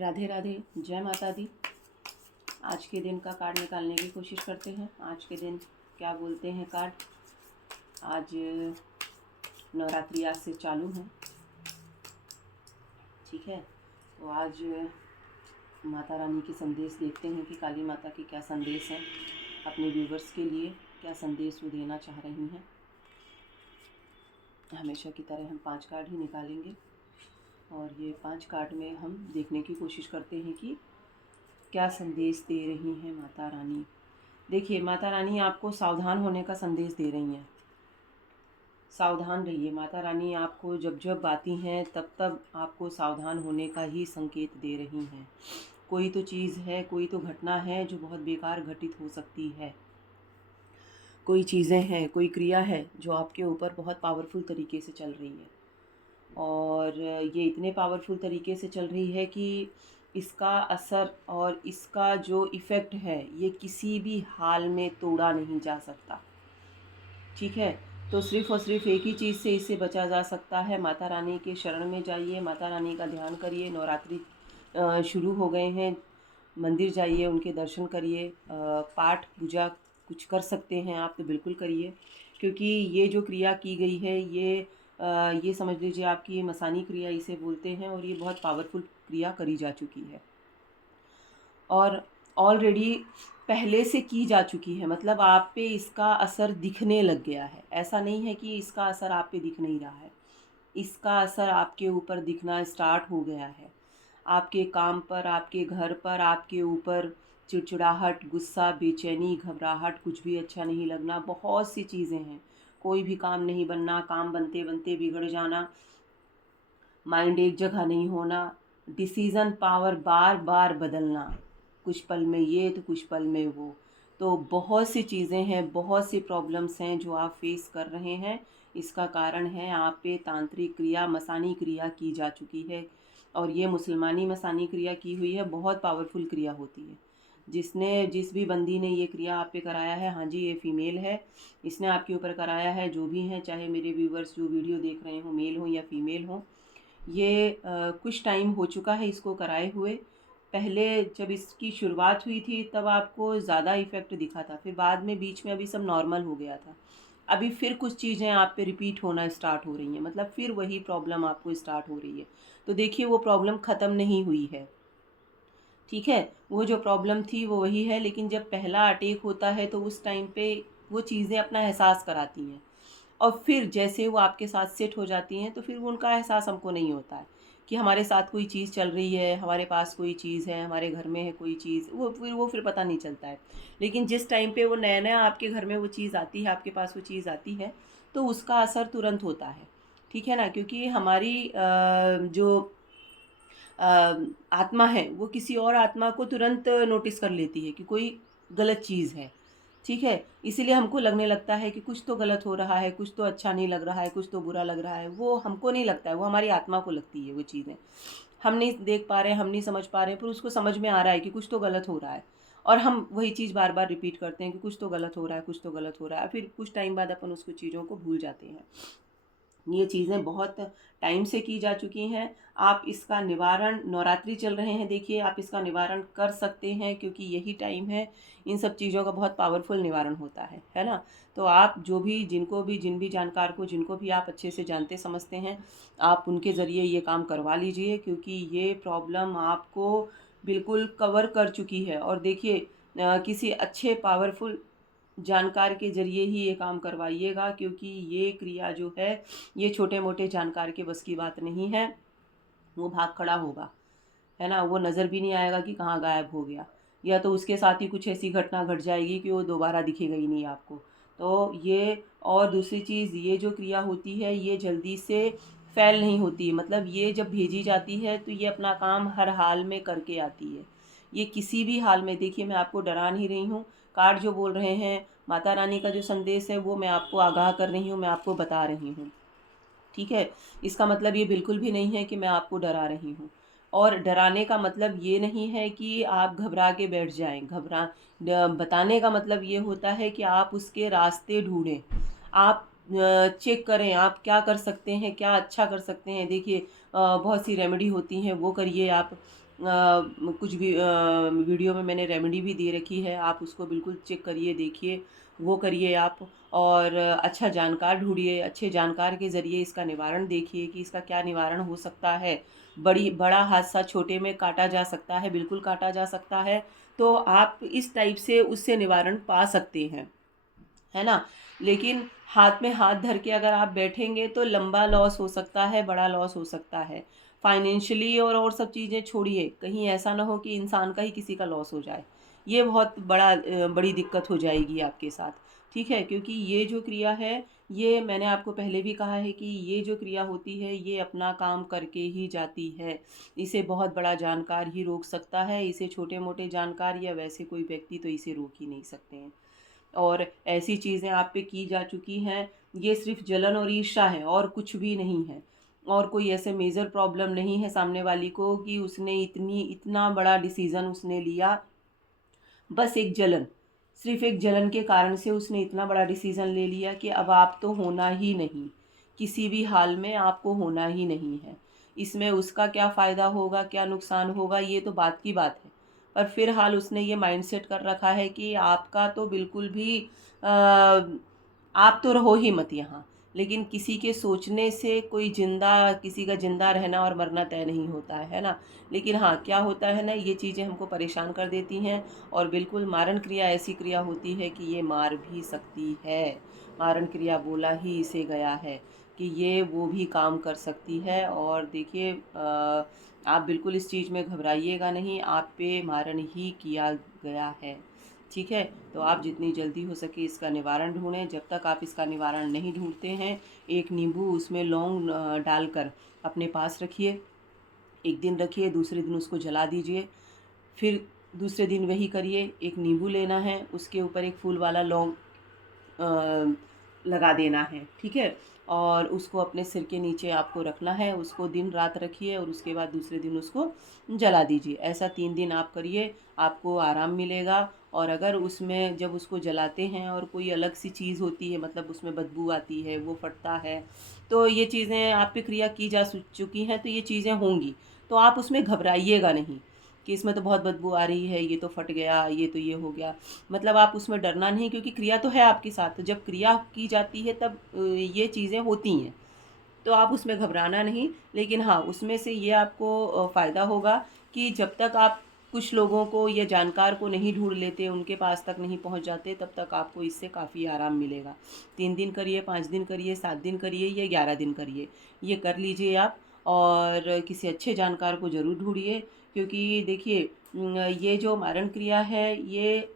राधे राधे, जय माता दी। आज के दिन का कार्ड निकालने की कोशिश करते हैं। आज के दिन क्या बोलते हैं कार्ड। आज नवरात्रि आज से चालू है, ठीक है। तो आज माता रानी के संदेश देखते हैं कि काली माता के क्या संदेश हैं, अपने व्यूवर्स के लिए क्या संदेश वो देना चाह रही हैं। हमेशा की तरह हम 5 कार्ड ही निकालेंगे और ये 5 कार्ड में हम देखने की कोशिश करते हैं कि क्या संदेश दे रही हैं माता रानी। देखिए, माता रानी आपको सावधान होने का संदेश दे रही हैं। सावधान रहिए। माता रानी आपको जब जब आती हैं तब तब आपको सावधान होने का ही संकेत दे रही हैं। कोई तो चीज़ है, कोई तो घटना है जो बहुत बेकार घटित हो सकती है। कोई चीज़ें हैं, कोई क्रिया है जो आपके ऊपर बहुत पावरफुल तरीके से चल रही है और ये इतने पावरफुल तरीके से चल रही है कि इसका असर और इसका जो इफ़ेक्ट है ये किसी भी हाल में तोड़ा नहीं जा सकता, ठीक है। तो सिर्फ़ और सिर्फ एक ही चीज़ से इससे बचा जा सकता है। माता रानी के शरण में जाइए, माता रानी का ध्यान करिए। नवरात्रि शुरू हो गए हैं, मंदिर जाइए, उनके दर्शन करिए। पाठ पूजा कुछ कर सकते हैं आप तो बिल्कुल करिए, क्योंकि ये जो क्रिया की गई है ये समझ लीजिए आपकी मसानी क्रिया इसे बोलते हैं और ये बहुत पावरफुल क्रिया करी जा चुकी है और ऑलरेडी पहले से की जा चुकी है। मतलब आप पे इसका असर दिखने लग गया है। ऐसा नहीं है कि इसका असर आप पे दिख नहीं रहा है, इसका असर आपके ऊपर दिखना स्टार्ट हो गया है। आपके काम पर, आपके घर पर, आपके ऊपर चिड़चिड़ाहट, गुस्सा, बेचैनी, घबराहट, कुछ भी अच्छा नहीं लगना, बहुत सी चीज़ें हैं। कोई भी काम नहीं बनना, काम बनते बनते बिगड़ जाना, माइंड एक जगह नहीं होना, डिसीज़न पावर बार बार बदलना, कुछ पल में ये तो कुछ पल में वो। तो बहुत सी चीज़ें हैं, बहुत सी प्रॉब्लम्स हैं जो आप फेस कर रहे हैं। इसका कारण है आप पे तांत्रिक क्रिया, मसानी क्रिया की जा चुकी है और ये मुसलमानी मसानी क्रिया की हुई है। बहुत पावरफुल क्रिया होती है। जिस भी बंदी ने ये क्रिया आप पे कराया है, हाँ जी ये फीमेल है, इसने आपके ऊपर कराया है। जो भी हैं, चाहे मेरे व्यूवर्स जो वीडियो देख रहे हों, मेल हों या फीमेल हों, ये कुछ टाइम हो चुका है इसको कराए हुए। पहले जब इसकी शुरुआत हुई थी तब आपको ज़्यादा इफ़ेक्ट दिखा था, फिर बाद में बीच में अभी सब नॉर्मल हो गया था। अभी फिर कुछ चीज़ें आप पे रिपीट होना स्टार्ट हो रही हैं, मतलब फिर वही प्रॉब्लम आपको स्टार्ट हो रही है। तो देखिए, वो प्रॉब्लम ख़त्म नहीं हुई है, ठीक है। वो जो प्रॉब्लम थी वो वही है, लेकिन जब पहला अटैक होता है तो उस टाइम पे वो चीज़ें अपना एहसास कराती हैं और फिर जैसे वो आपके साथ सेट हो जाती हैं तो फिर वो उनका एहसास हमको नहीं होता है कि हमारे साथ कोई चीज़ चल रही है, हमारे पास कोई चीज़ है, हमारे घर में है कोई चीज़, वो फिर पता नहीं चलता है। लेकिन जिस टाइम पे वो नया नया आपके घर में वो चीज़ आती है, आपके पास वो चीज़ आती है, तो उसका असर तुरंत होता है, ठीक है ना। क्योंकि हमारी जो आत्मा है वो किसी और आत्मा को तुरंत नोटिस कर लेती है कि कोई गलत चीज़ है, ठीक है। इसीलिए हमको लगने लगता है कि कुछ तो गलत हो रहा है, कुछ तो अच्छा नहीं लग रहा है, कुछ तो बुरा लग रहा है। वो हमको नहीं लगता है, वो हमारी आत्मा को लगती है वो चीज़ें। हम नहीं देख पा रहे हैं, हम नहीं समझ पा रहे हैं, पर उसको समझ में आ रहा है कि कुछ तो गलत हो रहा है और हम वही चीज़ बार बार रिपीट करते हैं कि कुछ तो गलत हो रहा है, कुछ तो गलत हो रहा है। फिर कुछ टाइम बाद अपन उसको चीज़ों को भूल जाते हैं। ये चीज़ें बहुत टाइम से की जा चुकी हैं। आप इसका निवारण, नवरात्रि चल रहे हैं, देखिए आप इसका निवारण कर सकते हैं क्योंकि यही टाइम है। इन सब चीज़ों का बहुत पावरफुल निवारण होता है ना। तो आप जो भी जिन भी जानकार को, जिनको भी आप अच्छे से जानते समझते हैं, आप उनके ज़रिए ये काम करवा लीजिए क्योंकि ये प्रॉब्लम आपको बिल्कुल कवर कर चुकी है। और देखिए, किसी अच्छे पावरफुल जानकार के ज़रिए ही ये काम करवाइएगा क्योंकि ये क्रिया जो है ये छोटे मोटे जानकार के बस की बात नहीं है। वो भाग खड़ा होगा, है ना। वो नज़र भी नहीं आएगा कि कहाँ गायब हो गया, या तो उसके साथ ही कुछ ऐसी घटना घट जाएगी कि वो दोबारा दिखेगा ही नहीं आपको। तो ये, और दूसरी चीज़, ये जो क्रिया होती है ये जल्दी से फैल नहीं होती है। मतलब ये जब भेजी जाती है तो ये अपना काम हर हाल में करके आती है। ये किसी भी हाल में, देखिए मैं आपको डरा नहीं रही हूँ। कार्ड जो बोल रहे हैं, माता रानी का जो संदेश है वो मैं आपको आगाह कर रही हूँ, मैं आपको बता रही हूँ, ठीक है। इसका मतलब ये बिल्कुल भी नहीं है कि मैं आपको डरा रही हूँ। और डराने का मतलब ये नहीं है कि आप घबरा के बैठ जाएं। बताने का मतलब ये होता है कि आप उसके रास्ते ढूंढें, आप चेक करें आप क्या कर सकते हैं, क्या अच्छा कर सकते हैं। देखिए, बहुत सी रेमेडी होती हैं, वो करिए आप। कुछ भी वीडियो में मैंने रेमेडी भी दे रखी है, आप उसको बिल्कुल चेक करिए, देखिए, वो करिए आप। और अच्छा जानकार ढूंढिए, अच्छे जानकार के ज़रिए इसका निवारण देखिए कि इसका क्या निवारण हो सकता है। बड़ा हादसा छोटे में काटा जा सकता है, बिल्कुल काटा जा सकता है। तो आप इस टाइप से उससे निवारण पा सकते हैं, है ना। लेकिन हाथ में हाथ धर के अगर आप बैठेंगे तो लंबा लॉस हो सकता है, बड़ा लॉस हो सकता है फाइनेंशियली। और सब चीज़ें छोड़िए, कहीं ऐसा ना हो कि इंसान का ही किसी का लॉस हो जाए। ये बहुत बड़ी दिक्कत हो जाएगी आपके साथ, ठीक है। क्योंकि ये जो क्रिया है, ये मैंने आपको पहले भी कहा है कि ये जो क्रिया होती है ये अपना काम करके ही जाती है। इसे बहुत बड़ा जानकार ही रोक सकता है, इसे छोटे मोटे जानकार या वैसे कोई व्यक्ति तो इसे रोक ही नहीं सकते हैं। और ऐसी चीज़ें आप पे की जा चुकी हैं, ये सिर्फ जलन और ईर्ष्या है और कुछ भी नहीं है। और कोई ऐसे मेजर प्रॉब्लम नहीं है सामने वाली को कि उसने इतना बड़ा डिसीज़न उसने लिया। बस एक जलन, सिर्फ एक जलन के कारण से उसने इतना बड़ा डिसीज़न ले लिया कि अब आप तो होना ही नहीं, किसी भी हाल में आपको होना ही नहीं है। इसमें उसका क्या फ़ायदा होगा, क्या नुकसान होगा, ये तो बात की बात है। पर फ़िलहाल उसने ये माइंडसेट कर रखा है कि आपका तो बिल्कुल भी आप तो रहो ही मत यहाँ। लेकिन किसी के सोचने से किसी का ज़िंदा रहना और मरना तय नहीं होता है ना। लेकिन हाँ, क्या होता है ना, ये चीज़ें हमको परेशान कर देती हैं। और बिल्कुल मारण क्रिया ऐसी क्रिया होती है कि ये मार भी सकती है। मारण क्रिया बोला ही इसे गया है कि ये वो भी काम कर सकती है। और देखिए, आप बिल्कुल इस चीज़ में घबराइएगा नहीं, आप पे मारण ही किया गया है, ठीक है। तो आप जितनी जल्दी हो सके इसका निवारण ढूंढें। जब तक आप इसका निवारण नहीं ढूंढते हैं, एक नींबू उसमें लौंग डालकर अपने पास रखिए। एक दिन रखिए, दूसरे दिन उसको जला दीजिए। फिर दूसरे दिन वही करिए, एक नींबू लेना है, उसके ऊपर एक फूल वाला लौंग लगा देना है, ठीक है। और उसको अपने सिर के नीचे आपको रखना है, उसको दिन रात रखिए और उसके बाद दूसरे दिन उसको जला दीजिए। ऐसा 3 दिन आप करिए, आपको आराम मिलेगा। और अगर उसमें जब उसको जलाते हैं और कोई अलग सी चीज़ होती है, मतलब उसमें बदबू आती है, वो फटता है, तो ये चीज़ें आप पे क्रिया की जा चुकी हैं, तो ये चीज़ें होंगी। तो आप उसमें घबराइएगा नहीं कि इसमें तो बहुत बदबू आ रही है, ये तो फट गया, ये तो ये हो गया। मतलब आप उसमें डरना नहीं, क्योंकि क्रिया तो है आपके साथ। जब क्रिया की जाती है तब ये चीज़ें होती हैं, तो आप उसमें घबराना नहीं। लेकिन हाँ, उसमें से ये आपको फ़ायदा होगा कि जब तक आप कुछ लोगों को या जानकार को नहीं ढूंढ लेते, उनके पास तक नहीं पहुंच जाते, तब तक आपको इससे काफ़ी आराम मिलेगा। 3 दिन करिए, 5 दिन करिए, 7 दिन करिए या 11 दिन करिए, ये कर लीजिए आप। और किसी अच्छे जानकार को ज़रूर ढूंढिए, क्योंकि देखिए, ये जो मारण क्रिया है ये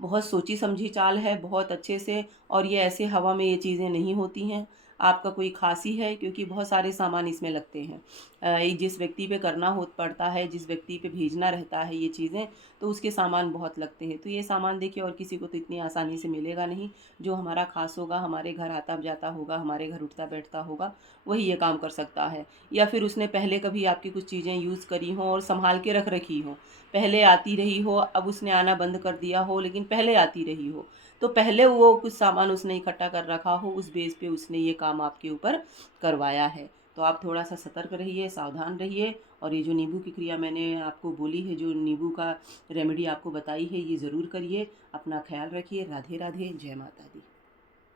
बहुत सोची समझी चाल है, बहुत अच्छे से। और ये ऐसे हवा में ये चीज़ें नहीं होती हैं। आपका कोई खास ही है, क्योंकि बहुत सारे सामान इसमें लगते हैं। जिस व्यक्ति पे करना हो पड़ता है, जिस व्यक्ति पे भेजना रहता है ये चीज़ें, तो उसके सामान बहुत लगते हैं। तो ये सामान देखिए, और किसी को तो इतनी आसानी से मिलेगा नहीं। जो हमारा खास होगा, हमारे घर आता जाता होगा, हमारे घर उठता बैठता होगा, वही ये काम कर सकता है। या फिर उसने पहले कभी आपकी कुछ चीज़ें यूज़ करी हों और संभाल के रख रखी हों, पहले आती रही हो, अब उसने आना बंद कर दिया हो, लेकिन पहले आती रही हो, तो पहले वो कुछ सामान उसने इकट्ठा कर रखा हो, उस बेस पे उसने ये काम आपके ऊपर करवाया है। तो आप थोड़ा सा सतर्क रहिए, सावधान रहिए। और ये जो नींबू की क्रिया मैंने आपको बोली है, जो नींबू का रेमेडी आपको बताई है, ये ज़रूर करिए। अपना ख्याल रखिए। राधे राधे, जय माता दी।